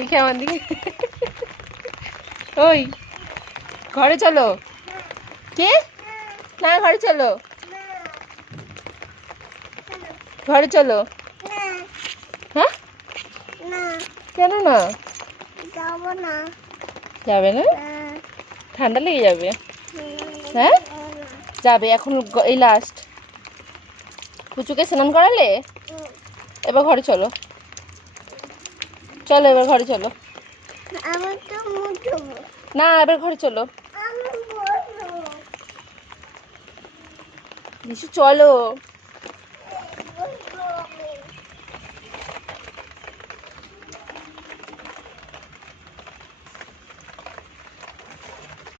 দেখি আমার দিকে। ওই ঘরে চলো। কে? না ঘরে চলো, ঘরে চলো। হ্যাঁ কেন না? যাবে না? ঠান্ডা লেগে যাবে। হ্যাঁ যাবে এখন, এই লাস্ট। পুচুকে স্নান করালে, এবার ঘরে চলো। চলো এবার ঘরে চলো। না এবার ঘরে চলো। নিশু চলো।